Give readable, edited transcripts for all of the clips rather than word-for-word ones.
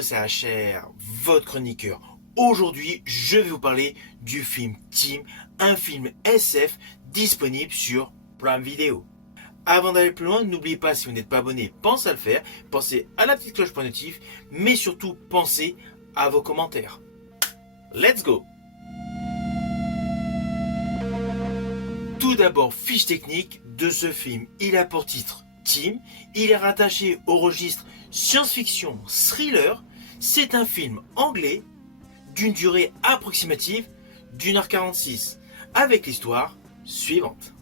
CHR, votre chroniqueur. Aujourd'hui, je vais vous parler du film Team, un film SF disponible sur Prime Video. Avant d'aller plus loin, n'oubliez pas, si vous n'êtes pas abonné, pensez à le faire, pensez à la petite cloche pour notif, mais surtout pensez à vos commentaires. Let's go! Tout d'abord, fiche technique de ce film. Il a pour titre Team, il est rattaché au registre science-fiction thriller. C'est un film anglais d'une durée approximative d'1h46 avec l'histoire suivante.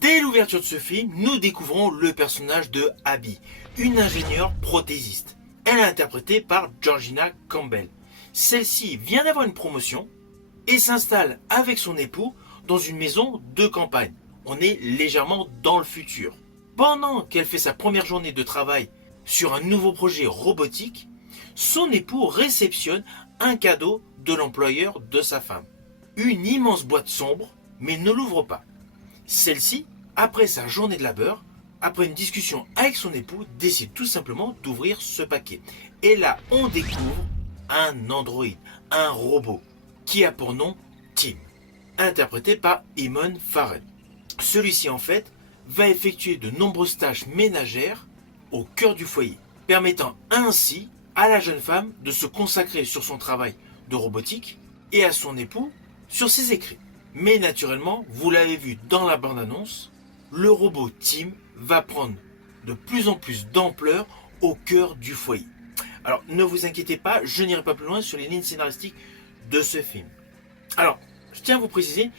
Dès l'ouverture de ce film, nous découvrons le personnage de Abby, une ingénieure prothésiste. Elle est interprétée par Georgina Campbell. Celle-ci vient d'avoir une promotion et s'installe avec son époux dans une maison de campagne. On est légèrement dans le futur. Pendant qu'elle fait sa première journée de travail sur un nouveau projet robotique, son époux réceptionne un cadeau de l'employeur de sa femme. Une immense boîte sombre, mais ne l'ouvre pas. Celle-ci, après sa journée de labeur, après une discussion avec son époux, décide tout simplement d'ouvrir ce paquet. Et là, on découvre un androïde, un robot, qui a pour nom Tim, interprété par Eamon Farrell. Celui-ci, en fait, va effectuer de nombreuses tâches ménagères au cœur du foyer, permettant ainsi à la jeune femme de se consacrer sur son travail de robotique et à son époux sur ses écrits. Mais naturellement, vous l'avez vu dans la bande-annonce, le robot Tim va prendre de plus en plus d'ampleur au cœur du foyer. Alors, ne vous inquiétez pas, je n'irai pas plus loin sur les lignes scénaristiques de ce film. Alors, je tiens à vous préciser,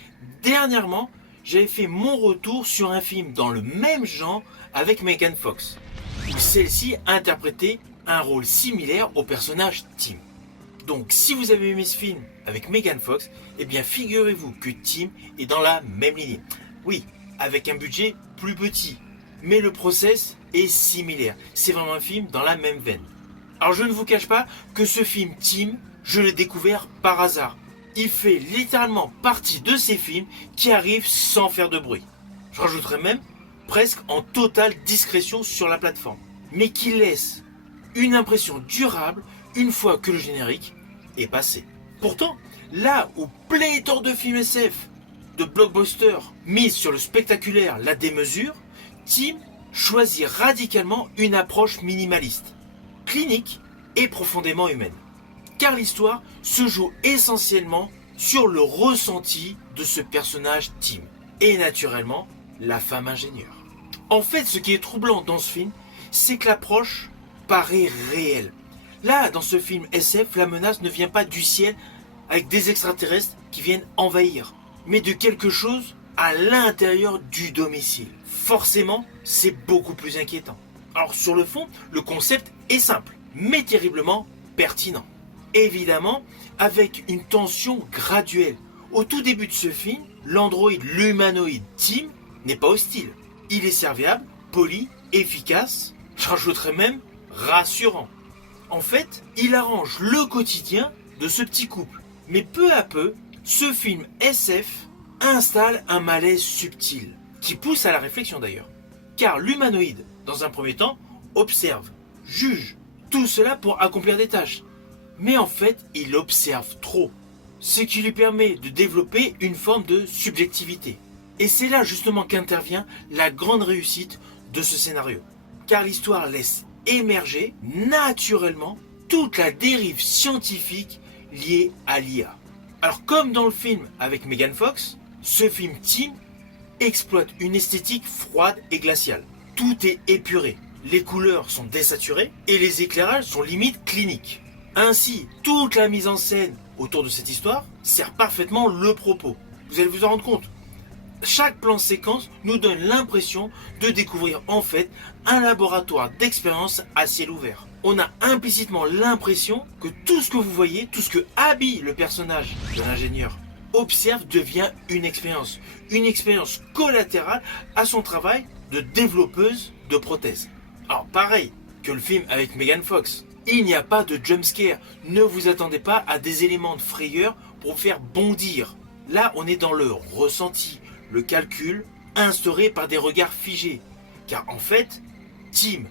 dernièrement, j'avais fait mon retour sur un film dans le même genre avec Megan Fox, où celle-ci interprétait un rôle similaire au personnage Tim. Donc, si vous avez aimé ce film avec Megan Fox, eh bien, figurez-vous que Tim est dans la même lignée. Oui, avec un budget plus petit, mais le process est similaire. C'est vraiment un film dans la même veine. Alors, je ne vous cache pas que ce film Tim, je l'ai découvert par hasard. Il fait littéralement partie de ces films qui arrivent sans faire de bruit. Je rajouterais même presque en totale discrétion sur la plateforme, mais qui laisse une impression durable une fois que le générique est passé. Pourtant, là où pléthore de films SF, de blockbusters mis sur le spectaculaire, la démesure, Tim choisit radicalement une approche minimaliste, clinique et profondément humaine. Car l'histoire se joue essentiellement sur le ressenti de ce personnage Tim et naturellement la femme ingénieure. En fait, ce qui est troublant dans ce film, c'est que l'approche paraît réelle. Là, dans ce film SF, la menace ne vient pas du ciel avec des extraterrestres qui viennent envahir, mais de quelque chose à l'intérieur du domicile. Forcément, c'est beaucoup plus inquiétant. Alors sur le fond, le concept est simple, mais terriblement pertinent. Évidemment, avec une tension graduelle. Au tout début de ce film, l'androïde, l'humanoïde Tim n'est pas hostile. Il est serviable, poli, efficace, je rajouterais même rassurant. En fait, il arrange le quotidien de ce petit couple. Mais peu à peu, ce film SF installe un malaise subtil, qui pousse à la réflexion d'ailleurs. Car l'humanoïde, dans un premier temps, observe, juge, tout cela pour accomplir des tâches. Mais en fait, il observe trop, ce qui lui permet de développer une forme de subjectivité. Et c'est là justement qu'intervient la grande réussite de ce scénario. Car l'histoire laisse émerger naturellement toute la dérive scientifique liée à l'IA. Alors comme dans le film avec Megan Fox, ce film Tim exploite une esthétique froide et glaciale. Tout est épuré, les couleurs sont désaturées et les éclairages sont limite cliniques. Ainsi, toute la mise en scène autour de cette histoire sert parfaitement le propos. Vous allez vous en rendre compte. Chaque plan séquence nous donne l'impression de découvrir en fait un laboratoire d'expérience à ciel ouvert. On a implicitement l'impression que tout ce que vous voyez, tout ce que Abby, le personnage de l'ingénieur, observe devient une expérience collatérale à son travail de développeuse de prothèses. Alors pareil que le film avec Megan Fox, il n'y a pas de jumpscare, ne vous attendez pas à des éléments de frayeur pour vous faire bondir. Là on est dans le ressenti, le calcul instauré par des regards figés. Car en fait, Tim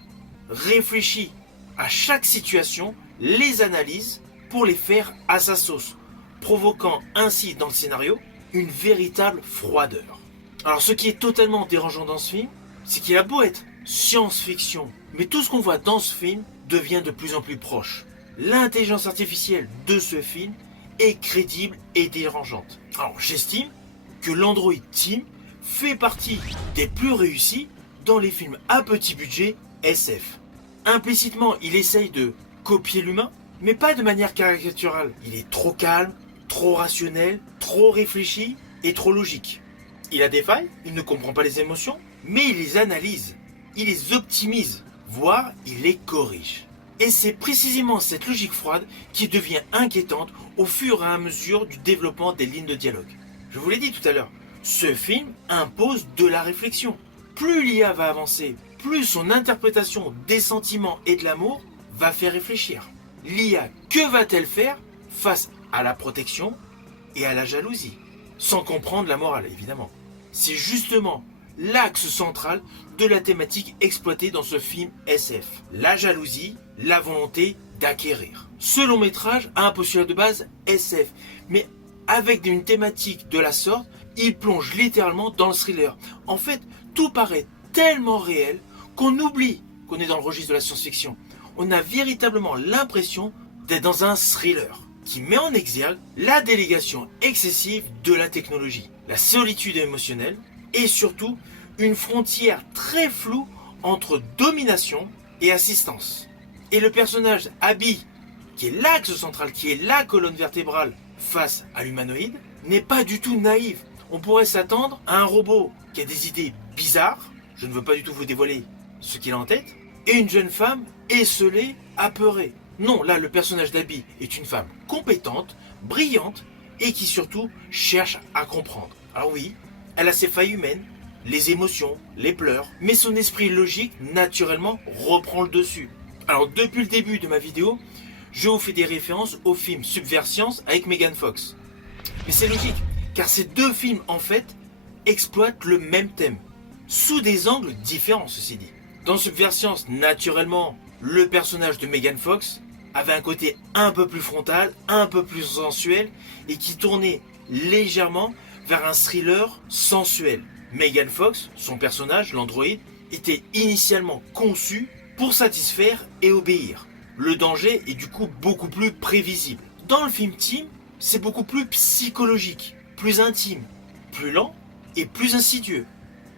réfléchit à chaque situation, les analyse pour les faire à sa sauce, provoquant ainsi dans le scénario une véritable froideur. Alors ce qui est totalement dérangeant dans ce film, c'est qu'il a beau être science-fiction, mais tout ce qu'on voit dans ce film devient de plus en plus proche. L'intelligence artificielle de ce film est crédible et dérangeante. Alors j'estime que l'Android Tim fait partie des plus réussis dans les films à petit budget SF. Implicitement, il essaye de copier l'humain, mais pas de manière caricaturale. Il est trop calme, trop rationnel, trop réfléchi et trop logique. Il a des failles, il ne comprend pas les émotions, mais il les analyse, il les optimise, voire il les corrige. Et c'est précisément cette logique froide qui devient inquiétante au fur et à mesure du développement des lignes de dialogue. Je vous l'ai dit tout à l'heure, ce film impose de la réflexion. Plus l'IA va avancer, plus son interprétation des sentiments et de l'amour va faire réfléchir. L'IA, que va-t-elle faire face à la protection et à la jalousie? Sans comprendre la morale, évidemment. C'est justement l'axe central de la thématique exploitée dans ce film SF. La jalousie, la volonté d'acquérir. Ce long métrage a un postulat de base SF, mais avec une thématique de la sorte, il plonge littéralement dans le thriller. En fait, tout paraît tellement réel qu'on oublie qu'on est dans le registre de la science-fiction. On a véritablement l'impression d'être dans un thriller qui met en exergue la délégation excessive de la technologie, la solitude émotionnelle et surtout une frontière très floue entre domination et assistance. Et le personnage Abby, qui est l'axe central, qui est la colonne vertébrale face à l'humanoïde, n'est pas du tout naïf. On pourrait s'attendre à un robot qui a des idées bizarres, je ne veux pas du tout vous dévoiler ce qu'il a en tête, et une jeune femme esseulée, apeurée. Non, là, le personnage d'Abby est une femme compétente, brillante, et qui surtout cherche à comprendre. Alors oui, elle a ses failles humaines, les émotions, les pleurs, mais son esprit logique, naturellement, reprend le dessus. Alors depuis le début de ma vidéo, je vous fais des références au film Subversiance avec Megan Fox. Mais c'est logique, car ces deux films, en fait, exploitent le même thème, sous des angles différents, ceci dit. Dans Subversiance, naturellement, le personnage de Megan Fox avait un côté un peu plus frontal, un peu plus sensuel, et qui tournait légèrement vers un thriller sensuel. Megan Fox, son personnage, l'androïde, était initialement conçu pour satisfaire et obéir. Le danger est du coup beaucoup plus prévisible. Dans le film Tim, c'est beaucoup plus psychologique, plus intime, plus lent et plus insidieux.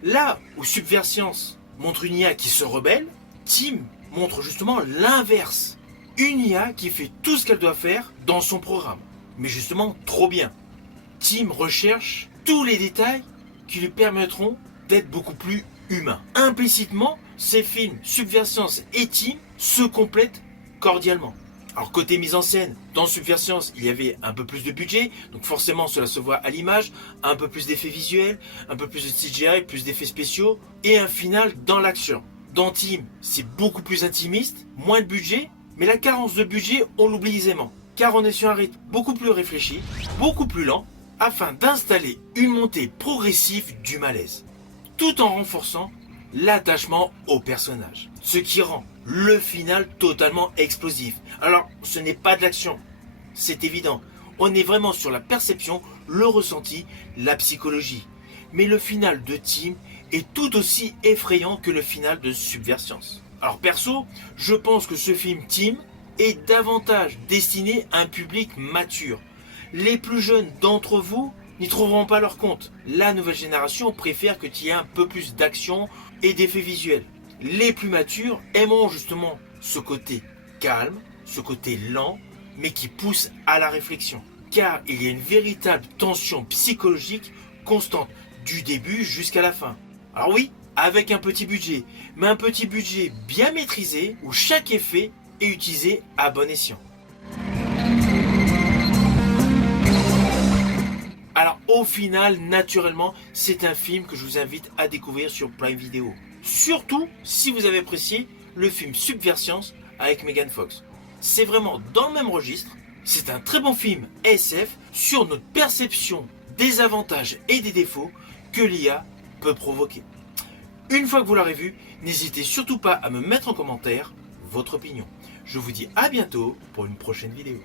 Là où Subversiance montre une IA qui se rebelle, Tim montre justement l'inverse. Une IA qui fait tout ce qu'elle doit faire dans son programme. Mais justement trop bien. Tim recherche tous les détails qui lui permettront d'être beaucoup plus humain. Implicitement, ces films Subversiance et Tim se complètent cordialement. Alors côté mise en scène, dans Subversiance, il y avait un peu plus de budget, donc forcément cela se voit à l'image, un peu plus d'effets visuels, un peu plus de CGI, plus d'effets spéciaux, et un final dans l'action. Dans Tim, c'est beaucoup plus intimiste, moins de budget, mais la carence de budget, on l'oublie aisément, car on est sur un rythme beaucoup plus réfléchi, beaucoup plus lent, afin d'installer une montée progressive du malaise, tout en renforçant l'attachement au personnage, ce qui rend le final totalement explosif. Alors, ce n'est pas de l'action, c'est évident, on est vraiment sur la perception, le ressenti, la psychologie, mais le final de Tim est tout aussi effrayant que le final de Subversiance. Alors perso, je pense que ce film Tim est davantage destiné à un public mature. Les plus jeunes d'entre vous n'y trouveront pas leur compte. La nouvelle génération préfère qu'il y ait un peu plus d'action et d'effets visuels. Les plus matures aimeront justement ce côté calme, ce côté lent, mais qui pousse à la réflexion. Car il y a une véritable tension psychologique constante du début jusqu'à la fin. Alors oui, avec un petit budget, mais un petit budget bien maîtrisé où chaque effet est utilisé à bon escient. Alors au final, naturellement, c'est un film que je vous invite à découvrir sur Prime Video. Surtout si vous avez apprécié le film Subversiance avec Megan Fox. C'est vraiment dans le même registre, c'est un très bon film SF sur notre perception des avantages et des défauts que l'IA peut provoquer. Une fois que vous l'aurez vu, n'hésitez surtout pas à me mettre en commentaire votre opinion. Je vous dis à bientôt pour une prochaine vidéo.